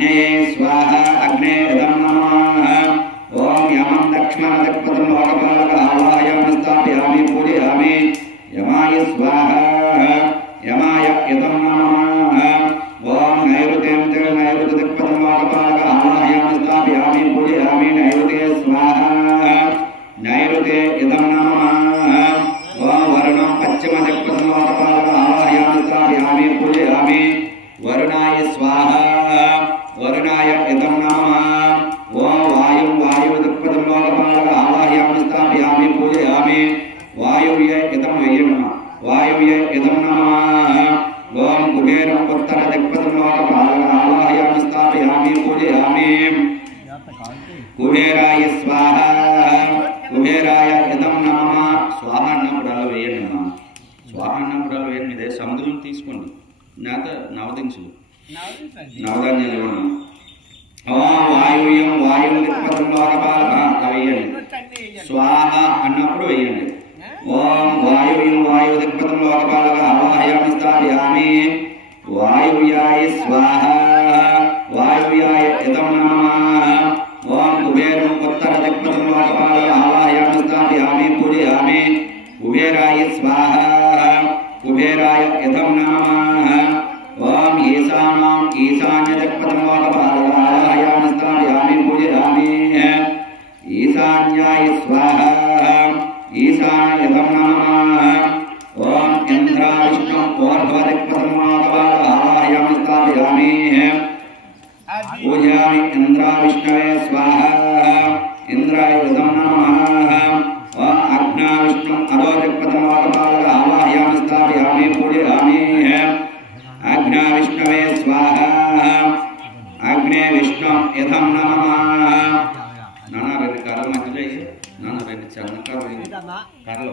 अग्नये स्वाहा अग्ने इदं नमः ओम यमं दक्षिणदिक्पथं लोकपालक आवाहयामि स्थापयामि पूजयामि यमाय स्वाहा यमाय इदं नमः ओम नैऋत्यं च नैऋत्यदिक्पथं लोकपालक आवाहयामि स्थापयामि पूजयामि नैऋत्ये स्वाहा नैऋत्ये इदं नमः ओम वरुणं पश्चिमदिक्पथं लोकपालक आवाहयामि स्थापयामि पूजयामि वरुणाय स्वाहा वरुणाय इदं नमः ओम वायुं वायुदिक्पथं लोकपालक आवाहयामि स्थापयामि पूजयामि वायुव्ये इदं नमः वायुव्ये इदं नमः ओम कुबेरं उत्तरदिक्पथं लोकपालक आवाहयामि स्थापयामि पूजयामि कुबेराय स्वाहा कुबेराय इदं नमः स्वाहा అన్నప్పుడు వేయండి అమ్మా స్వాహ అన్నప్పుడు వేయండి ఇదే సముద్రం తీసుకోండి నాత నవదించులు నవధాన్యాలు ఇవ్వండి ఓం వాయువ్యం వాయుదిక్పథం లోకపాలక వేయండి స్వాహ అన్నప్పుడు వేయండి ఓం వాయువ్యం వాయుదిక్పథం లోకపాలక ఆవాహయామి స్థాపయామి వాయువ్యాయ స్వాహ వాయువ్యాయ ఇదం నమః ఓం కుబేరం ఉత్తరదిక్పథం లోకపాలక ఆవాహయామి స్థాపయామి పూజయామి కుబేరాయ స్వాహ కుబేరాయ ఇదం నమః ओम ईशानां ईशान्यदिक्पथं लोकपालक आवाहयामि स्थापयामि पूजयामि ईशान्याय स्वाहा ईशान्य इदं नमः ओम इंद्राविष्णुं ऊर्ध्वदिक्पथं लोकपालक आवाहयामि स्थापयामि पूजयामि इंद्राविष्णवे स्वाहा इंद्राय इदं नमः ओम अग्नाविष्णुं अधोदिक्पथं लोकपालक आवाहयामि स्थापयामि पूजयामि अग्ने विष्णवे स्वाहा अग्ने विष्णु इदं नमः नाना रेंडु करल मध्य नाना रेंडु चन्न करल